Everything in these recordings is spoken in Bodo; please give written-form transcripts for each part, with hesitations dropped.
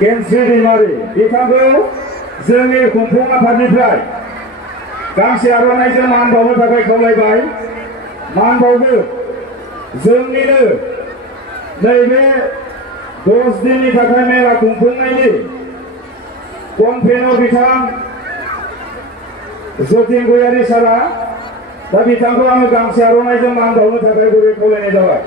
Gemsri Daimary बिथांखौ जोंनि खुंफुं आफादनिफ्राय गांसे आर'नाइजों मान बावनो थाखाय खावलायबाय। मान बावनो जोंनिनो नैबे 10 दिननि थाखाय मेला खुंफुंनायनि कनभेनर बिथां जतिन गयारि सारा दा बिथांखौ आङो गांसे आर'नाइजों मान बावनो थाखाय गुरै खावलायनाय जाबाय।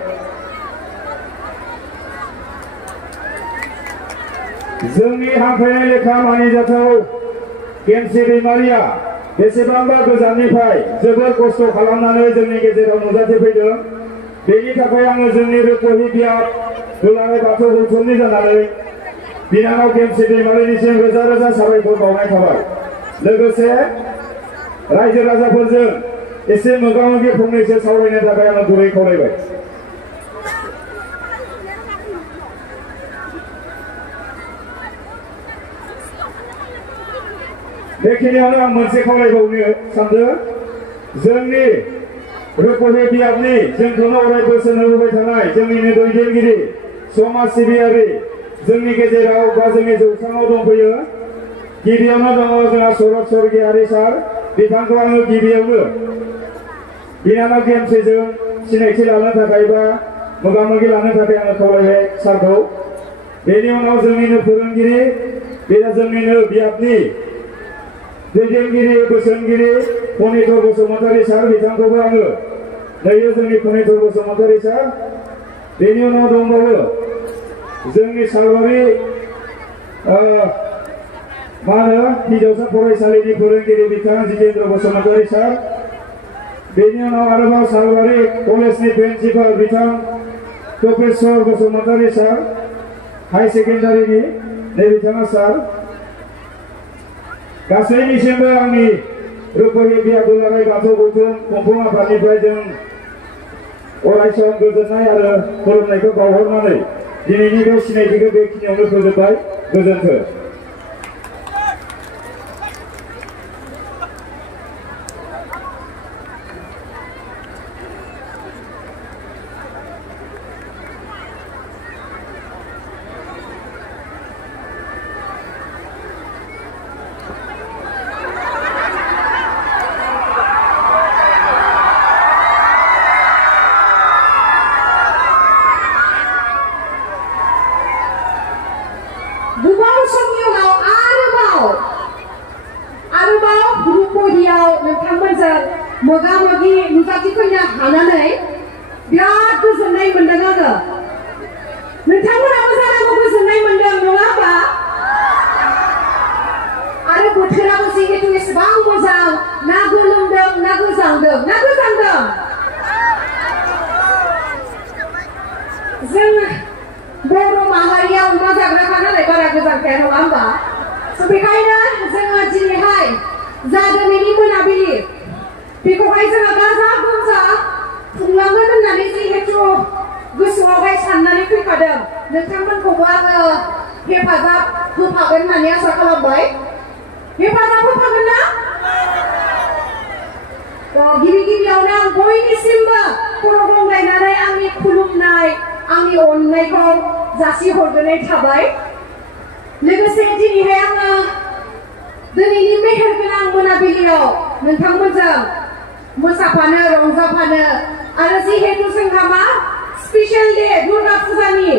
जोंनि हांख्रायनाय लेखा मानिजाथाव गेमस्रि दैमारिया बेसेबांबा गोजाननिफ्राय जोबोर खस्थ' खालामनानै जोंनि गेजेराव नुजाथिफैदों। बेनि थाखाय आङो जोंनि रुपहि बियाब दुलाराय बाथौ गौथुमनि जानानै बिनानाव गेमस्रि दैमारिनिसिम रोजा रोजा साबायखर बावनाय थाबाय। लोगोसे रायजो राजाफोरजों एसे मोगा-मोगि फंनैसो सावरायनो थाखाय आङो गुरै खावलायबाय। बेखिनियावनो आं मोनसे खावलायबावनो सानदों। जोंनि रुपहि बियाबनि जोंखौनो अराय बोसोन होबोबाय थानाय जोंनिनो दैदेनगिरि समाज सिबियारि जोंनि गेजेराव बा जोंनि जौसाङाव दंफैयो। गिबियावनो दङ जोंहा शरद स्वर्गियारि सार, बिथांखौ आङो गिबियावनो बिनानाव गेमस्रिजों सिनायथि लानो थाखाय बा मोगा-मोगि लानो थाखाय आङो खावलायबाय सारखौ। बेनि उनाव जोंनिनो फोरोंगिरि बेयो जोंनिनो बियाबनि दैदेनगिरि बोसोनगिरि फनिधर बसुमतारी सार, बिथांखौबो आङो दायो जोंनि फनिधर बसुमतारी सार। बेनि उनाव दंबावो जोंनि सालबारि हिन्जावसा फरायसालिनि फोरोंगिरि बिथां जितेन्द्र बसुमतारी सार। बेनि उनाव आरोबाव सालबारि कलेजनि प्रिन्सिपाल बिथां तपेश्वर बसुमतारी सार, हाई सेकेन्डारिनि नै बिथाङा सार। गासैनिसिमबो आंनि रुपहि बियाब दुलाराय बाथौ गौथुम खुंफुं आफादनिफ्राय जों अरायसम गोजोननाय आरो खुलुमनायखौ बावहरनानै दिनैनि बे सिनायथिखौ बेखिनियावनो फोजोबबाय। गोजोन्थों। गोबाव समनि उनाव आरोबाव रुपहियाव नोंथांमोनजों मोगा-मोगि नुजाथिफैनो हानानै बिराद गोजोननाय मोनदों आङो। नोंथांमोनाबो जानांगौ गोजोननाय मोनदों, नङा होमबा? आरो बोथोराबो जिहेतु एसेबां मोजां, ना गोलोमदों ना गोजांदों? ना गोजांदों? जों बर' माहारिया अमा जाग्राखा नालाय बारा गोजांखाया, नङा होमबा? बेखायनो जोङो दिनैहाय जा दिनैनि मोनाबिलि बेखौहाय जोङो गाजा गोमजा खुंलांगोन होननानै जिहेतु गोसोआवहाय साननानै फैखादों। नोंथांमोनखौबो आङो हेफाजाब होफागोन होननानै आसा खालामबाय। हेफाजाब होफागोन ना? गिबियावनो आं बयनिसिमबो खर' गंग्लायनानै आंनि खुलुमनाय आंनि अननायखौ जासिहरग्रोनाय थाबाय। लोगोसे दिनैहाय आङो दिनैनि मेहेरगोनां मोनाबिलियाव नोंथांमोनजों मोसाफानो रंजाफानो आरो जिहेतु जोंहा मा स्पेशल डे दुर्गा फुजानि,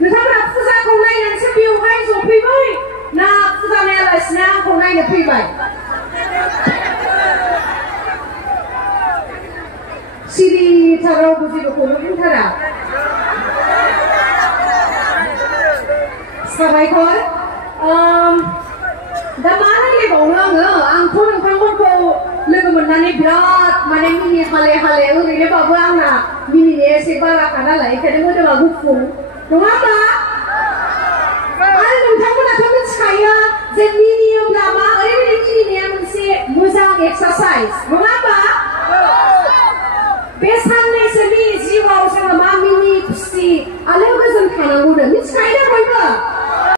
नोंथांमोना फुजाखौ नायनानैसो बेवहाय जफैबाय ना फुजा नायालासिनो आंखौ नायनो फैबाय? सिरिथार, रावबो जेबोखौनो बुंथारा। साबायखर। दा मा रायलायबावनो आंथ' नोंथांमोनखौ लोगो मोननानै बिराद माने मिनि हाले ओरैनोबाबो आंना मिनिनाया एसे बाराखा नालाय, ओंखायनो मोदोमा गुफुं, नङा होमबा? आरो नोंथांमोनाथ' मिथिखायो जे मिनियोब्ला मा ओरैबायदि मिनिनाया मोनसे मोजां एक्सारसाइज, नङा?